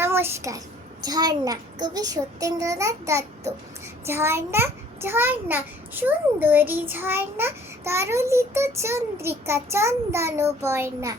নমস্কার। ঝর্ণা, কবি সত্যেন্দ্রনাথ দত্ত। ঝর্ণা ঝর্ণা সুন্দরী ঝর্ণা, তরলিত চন্দ্রিকা চন্দন বর্ণা,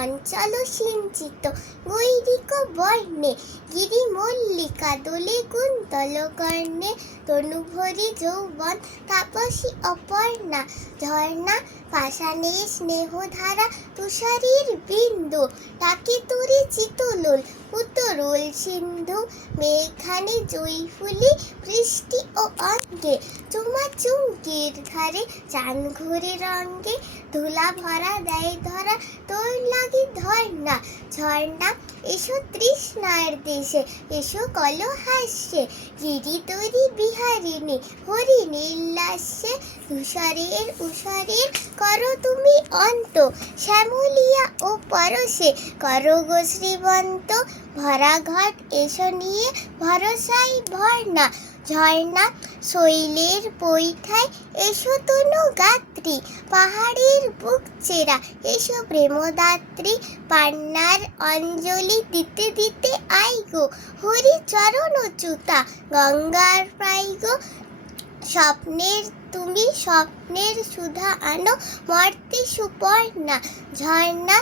অঞ্চল সিঞ্চিত গৈরিক বর্ণে, গিরি মল্লিকা দোলে কুন্তল কর্ণে, তনুভরি যৌবন তাপসী অপর্ণা। ঝর্ণা পাষাণে স্নেহধারা তুষারীর বিন্দু, তাকে তুরি চিতলোল উতরোল সিন্ধু, মেঘখানি জয়ফুলি বৃষ্টি ও অঙ্গে, চুমা চুমকির ধারে চান ঘুরে রঙ্গে, ধুলা ভরা দেয় ধরা তোর লাগি ধর্ণা। ঝর্ণা এসো তৃষ্ণার দেশে, এসো কল হাস্যে, গিরি তরি বিহারিণী হরিণী উল্লাসে, তুষারের উষারের করো তুমি অন্ত, শ্যামলিয়া ও পরশে করো গো শ্রীবন্ত, ভরা ঘট এসো নিয়ে ভরসাই ভর্ণা। ঝর্ণা শৈলের পৈঠায় এসো তনু গাত্রী, পাহাড়ের বুক চেরা এসো প্রেমদাত্রী, পান্নার অঞ্জলি দিতে দিতে আই গো, হরি চরণ চ্যুতা গঙ্গার প্রায় গো, স্বপ্নের তুমি স্বপ্নের সুধা আনো মর্তে সুপর্ণা। ঝর্ণা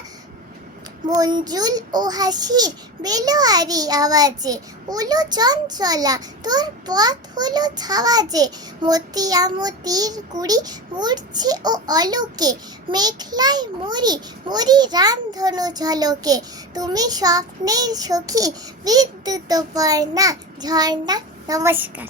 মঞ্জুল ও হাসির বেলোয়ারি আওয়াজে, উলো চঞ্চলা তোর পথ হলো ছাওয়াজে, মতিয়া মতির কুড়ি মূর্ছে ও অলোকে, মেঘলায় মরি মরি রামধনু ঝলকে, তুমি স্বপ্নের সখী বিদ্যুৎ পর্ণা। ঝর্ণা। নমস্কার।